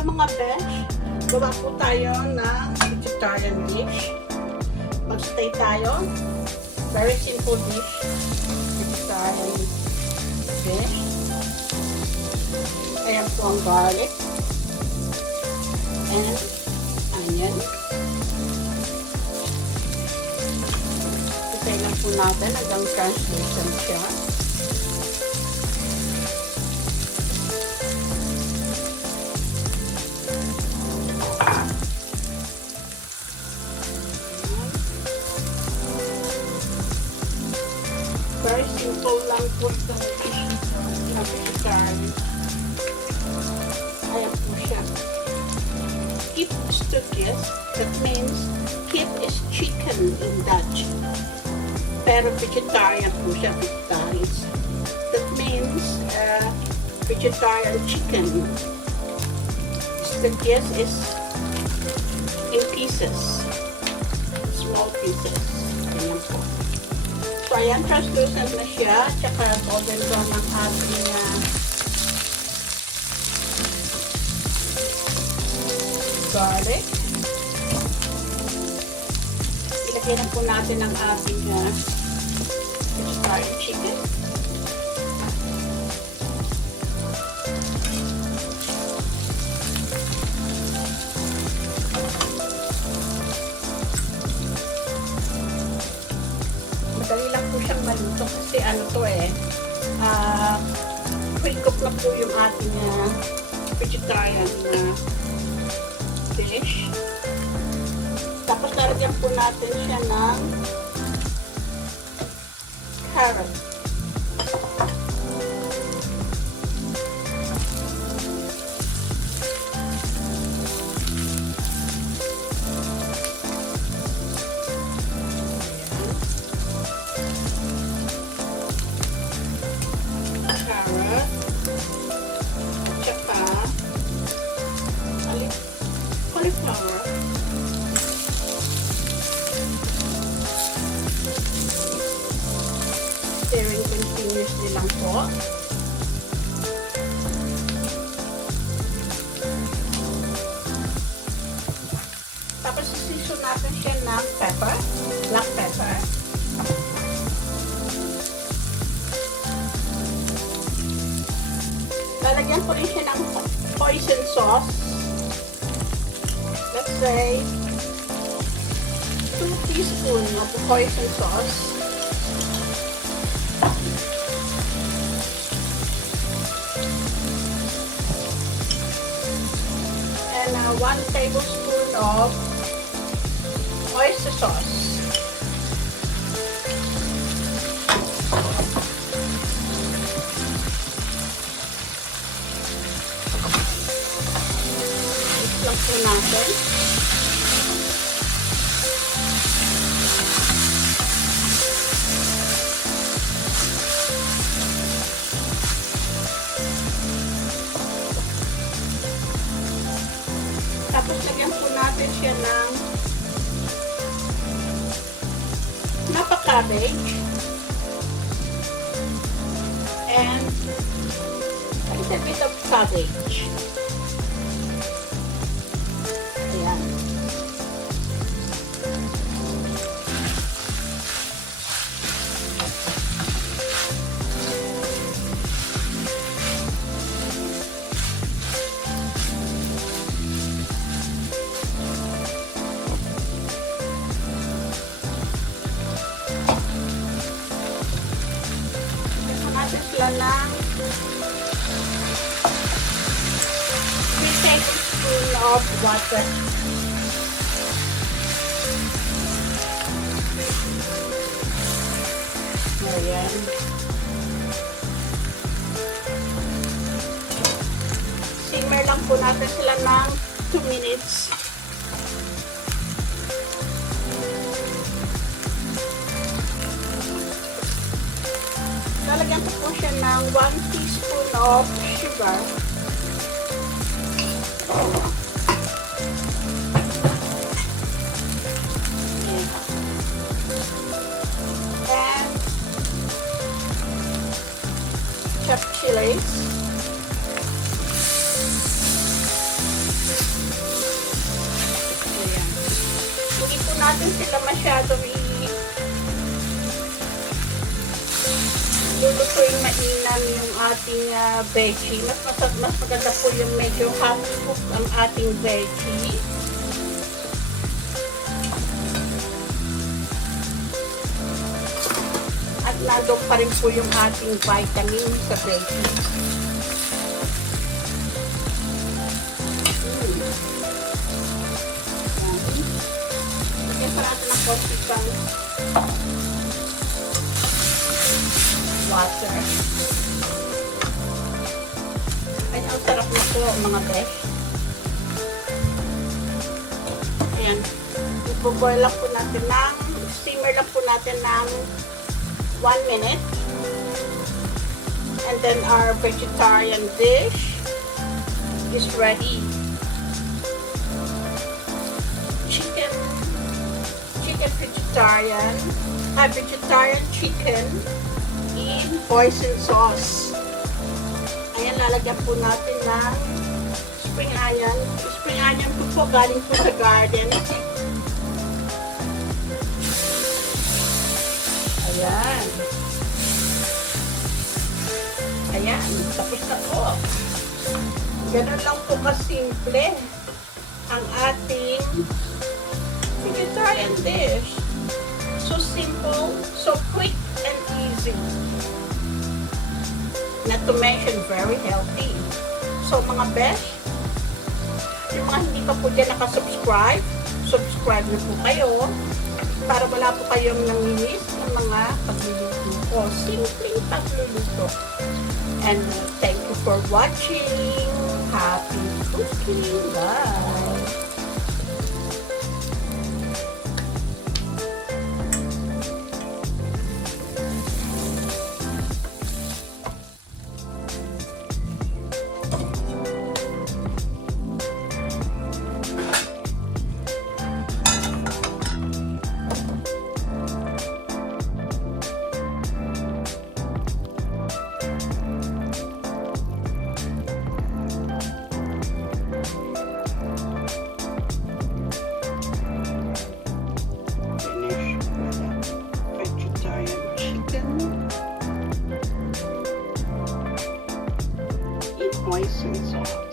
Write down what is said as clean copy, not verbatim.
Kaya mga besh, gawa po tayo ng vegetarian dish. Mag-stay tayo. Very simple dish. Vegetarian dish. Ayan po ang garlic. And onion. Itay lang po natin hanggang translucent siya. Very simple lang po itong dish na vegetarian. Ayan po siya. Kip stukjes, that means kip is chicken in Dutch. Pero vegetarian po siya, vegetarian. That means vegetarian chicken. Stukjes is in pieces. Small pieces. Ayan po. So, ayan, translucent na siya. Tsaka golden brown ang ating garlic. Ilagay na po natin ang ating vegetarian chicken. Madali lang po siyang maluto kasi ano to pre-cook na po yung ating vegetarian dish. Tapos lalagyan po natin siya ng carrot. Cauliflower. Stirring continuously lang po. Tapos season natin siya ng pepper, black pepper. Lalagyan po rin siya ng hoisin sauce. Let's say 2 teaspoons of hoisin sauce. And 1 tablespoon of oyster sauce. Lang po natin. Tapos lagyan po natin siya ng napa cabbage and a little bit of cabbage. Ayan. Natin sila ng 3 tablespoons of water. Ayan. Simmer lang po natin sila ng 2 minutes. Lalagyan ko po siya ng 1 teaspoon of sugar. And chopped chilies. natin sila masyadong lulutuin mainam yung ating veggie. Mas maganda po yung medyo half cook ang ating veggie. At nandun pa rin po yung ating vitamin sa veggie. Lagyan pa natin ng konti pang water. Ay, ang sarap na po mga besh. Ayan. Ipo-boil lang po natin ng, simmer lang po natin ng 1 minute. And then our vegetarian dish is ready. Chicken vegetarian chicken in hoisin sauce. Ayan, lalagyan po natin ng spring onion. Spring onion po galing po sa garden. Ayan. Ayan, tapos na po. Ganun lang po kasimple ang ating vegetarian dish. So simple, so quick and easy. Not to mention very healthy. So mga besh, yung mga hindi pa po dyan nakasubscribe, subscribe na po kayo para wala po kayong nangimiss ng mga pagluluto ko. Simpleng pagluluto. And thank you for watching. Happy cooking. Bye. Hoisin sauce.